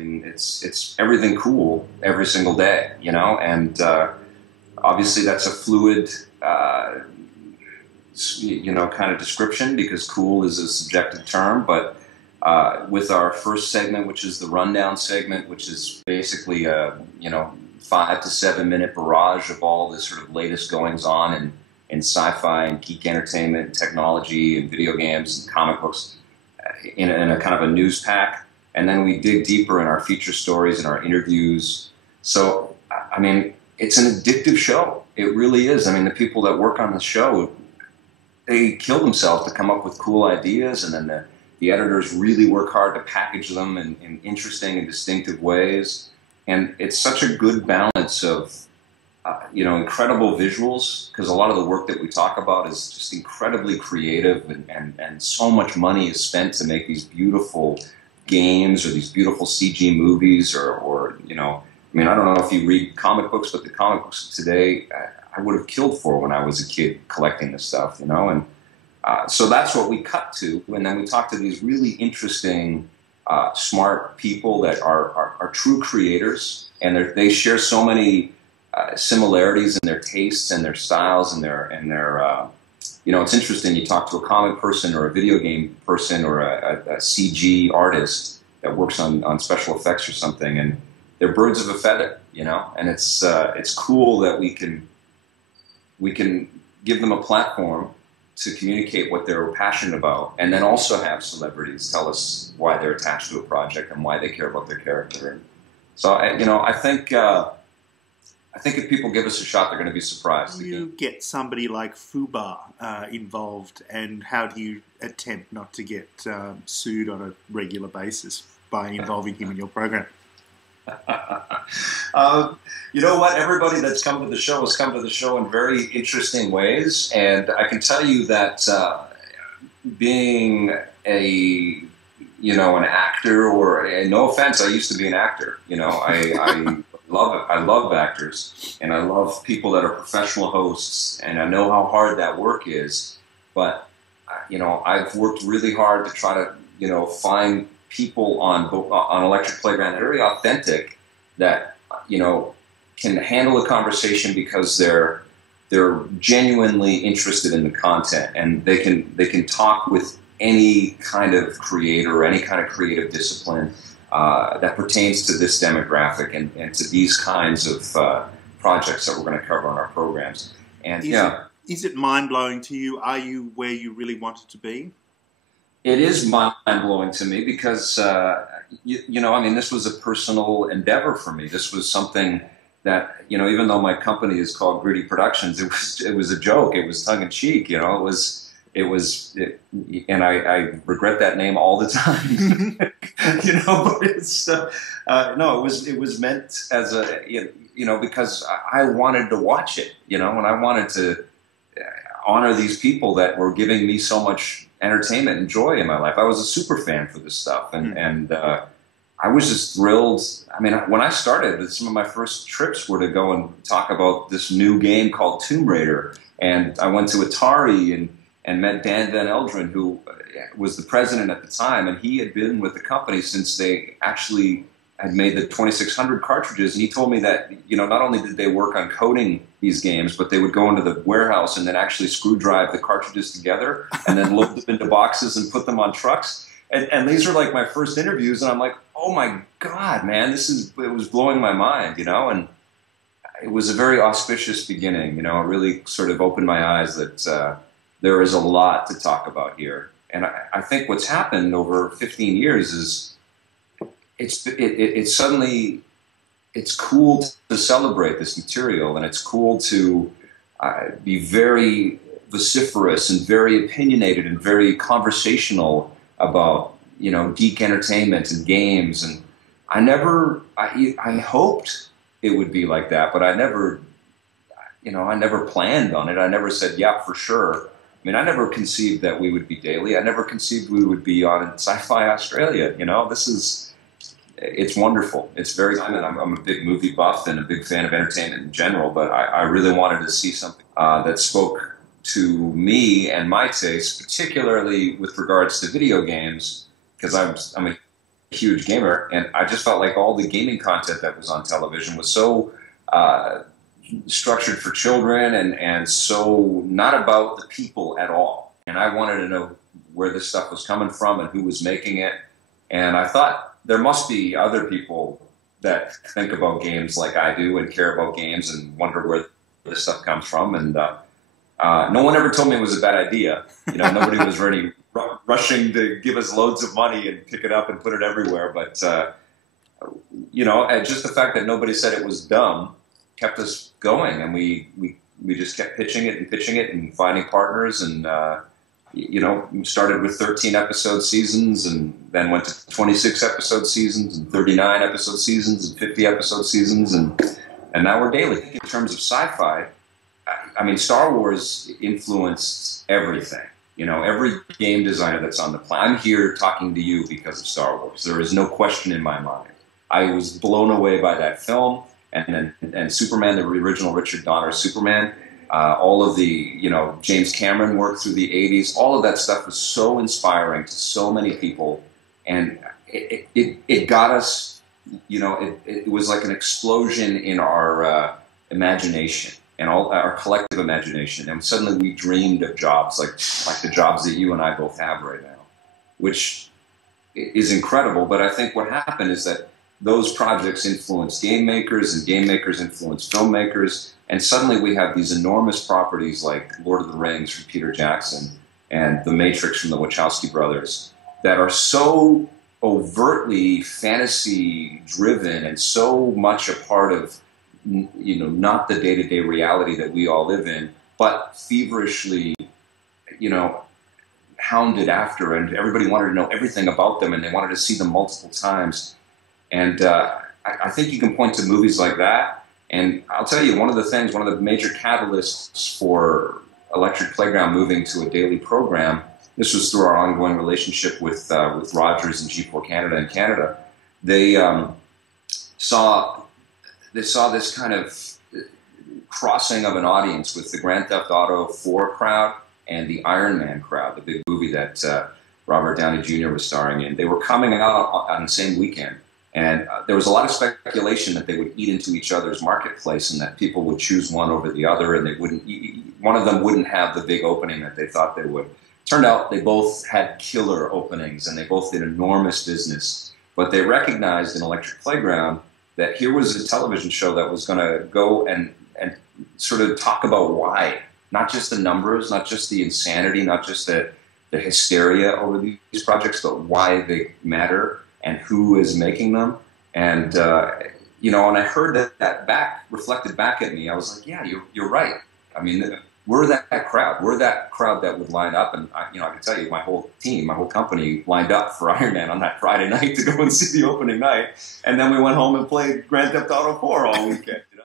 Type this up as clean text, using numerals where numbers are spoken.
mean, it's everything cool every single day, you know, and obviously that's a fluid, you know, kind of description, because cool is a subjective term. But with our first segment, which is the rundown segment, which is basically a, you know, 5 to 7 minute barrage of all the sort of latest goings on in sci-fi and geek entertainment, and technology and video games and comic books, in a kind of a news pack. And then we dig deeper in our feature stories and our interviews. So, I mean, it's an addictive show. It really is. I mean, the people that work on the show, they kill themselves to come up with cool ideas, and then the editors really work hard to package them in interesting and distinctive ways. And it's such a good balance of, you know, incredible visuals, because a lot of the work that we talk about is just incredibly creative, and so much money is spent to make these beautiful games or these beautiful CG movies, or you know, I mean, I don't know if you read comic books, but the comic books today, I would have killed for when I was a kid collecting this stuff, you know. And so that's what we cut to, and then we talk to these really interesting, smart people that are true creators, and they share so many similarities in their tastes and their styles and their you know, it's interesting. You talk to a comic person or a video game person or a CG artist that works on special effects or something, and they're birds of a feather, you know. And it's cool that we can give them a platform to communicate what they're passionate about, and then also have celebrities tell us why they're attached to a project and why they care about their character. And so, you know, I think if people give us a shot, they're going to be surprised. You get somebody like Fubar involved, and how do you attempt not to get sued on a regular basis by involving him in your program? You know what? Everybody that's come to the show has come to the show in very interesting ways, and I can tell you that being an actor, or no offense, I used to be an actor. You know, I love actors, and I love people that are professional hosts, and I know how hard that work is. But you know, I've worked really hard to try to, you know, find people on Electric Playground that are very authentic, that, you know, can handle a conversation because they're genuinely interested in the content, and they can talk with any kind of creator or any kind of creative discipline that pertains to this demographic and to these kinds of projects that we're going to cover on our programs. And is it mind-blowing to you? Are you where you really wanted to be? It is mind-blowing to me because, you know, I mean, this was a personal endeavor for me. This was something that, you know, even though my company is called Gritty Productions, it was a joke. It was tongue-in-cheek, you know. And I regret that name all the time, you know. But it's no, it was meant as a, you know, because I wanted to watch it, you know, and I wanted to honor these people that were giving me so much entertainment and joy in my life. I was a super fan for this stuff, and I was just thrilled. I mean, when I started, some of my first trips were to go and talk about this new game called Tomb Raider, and I went to Atari and met Dan Van Eldren, who was the president at the time, and he had been with the company since they actually had made the 2600 cartridges. And he told me that, you know, not only did they work on coding these games, but they would go into the warehouse and then actually screw drive the cartridges together and then load them into boxes and put them on trucks. And these were like my first interviews, and I'm like, oh my God, man, it was blowing my mind, you know. And it was a very auspicious beginning, you know. It really sort of opened my eyes that there is a lot to talk about here. And I think what's happened over 15 years is it's suddenly, it's cool to celebrate this material, and it's cool to be very vociferous and very opinionated and very conversational about, you know, geek entertainment and games. And I hoped it would be like that, but I never planned on it. I never said, yeah, for sure. I mean, I never conceived that we would be daily. I never conceived we would be on Sci-Fi Australia. You know, it's wonderful. It's very cool. I'm a big movie buff and a big fan of entertainment in general, but I really wanted to see something that spoke to me and my taste, particularly with regards to video games, because I'm a huge gamer, and I just felt like all the gaming content that was on television was so structured for children and so not about the people at all. And I wanted to know where this stuff was coming from and who was making it. And I thought there must be other people that think about games like I do and care about games and wonder where this stuff comes from. And no one ever told me it was a bad idea. You know, nobody was really rushing to give us loads of money and pick it up and put it everywhere. But, you know, and just the fact that nobody said it was dumb kept us going. And we just kept pitching it and finding partners. And, you know, we started with 13 episode seasons and then went to 26 episode seasons and 39 episode seasons and 50 episode seasons. And now we're daily. In terms of sci-fi, I mean, Star Wars influenced everything. You know, every game designer that's on the planet. I'm here talking to you because of Star Wars. There is no question in my mind. I was blown away by that film, and Superman, the original Richard Donner Superman. All of the, you know, James Cameron work through the 80s. All of that stuff was so inspiring to so many people, and it got us. You know, it was like an explosion in our imagination. And all our collective imagination, and suddenly we dreamed of jobs like the jobs that you and I both have right now, which is incredible. But I think what happened is that those projects influenced game makers, and game makers influenced filmmakers, and suddenly we have these enormous properties like Lord of the Rings from Peter Jackson and The Matrix from the Wachowski brothers that are so overtly fantasy-driven and so much a part of, you know, not the day-to-day reality that we all live in, but feverishly, you know, hounded after, and everybody wanted to know everything about them, and they wanted to see them multiple times. And I think you can point to movies like that, and I'll tell you, one of the major catalysts for Electric Playground moving to a daily program, this was through our ongoing relationship with Rogers and G4 Canada in Canada. They saw this kind of crossing of an audience with the Grand Theft Auto 4 crowd and the Iron Man crowd, the big movie that Robert Downey Jr. was starring in. They were coming out on the same weekend, and there was a lot of speculation that they would eat into each other's marketplace and that people would choose one over the other, and one of them wouldn't have the big opening that they thought they would. Turned out they both had killer openings, and they both did enormous business, but they recognized in Electric Playground that here was a television show that was going to go and sort of talk about why, not just the numbers, not just the insanity, not just the hysteria over these projects, but why they matter and who is making them. And, you know, and I heard that reflected back at me. I was like, yeah, you're right. I mean, we're that crowd. We're that crowd that would line up, and I can tell you, my whole team, my whole company lined up for Iron Man on that Friday night to go and see the opening night, and then we went home and played Grand Theft Auto 4 all weekend.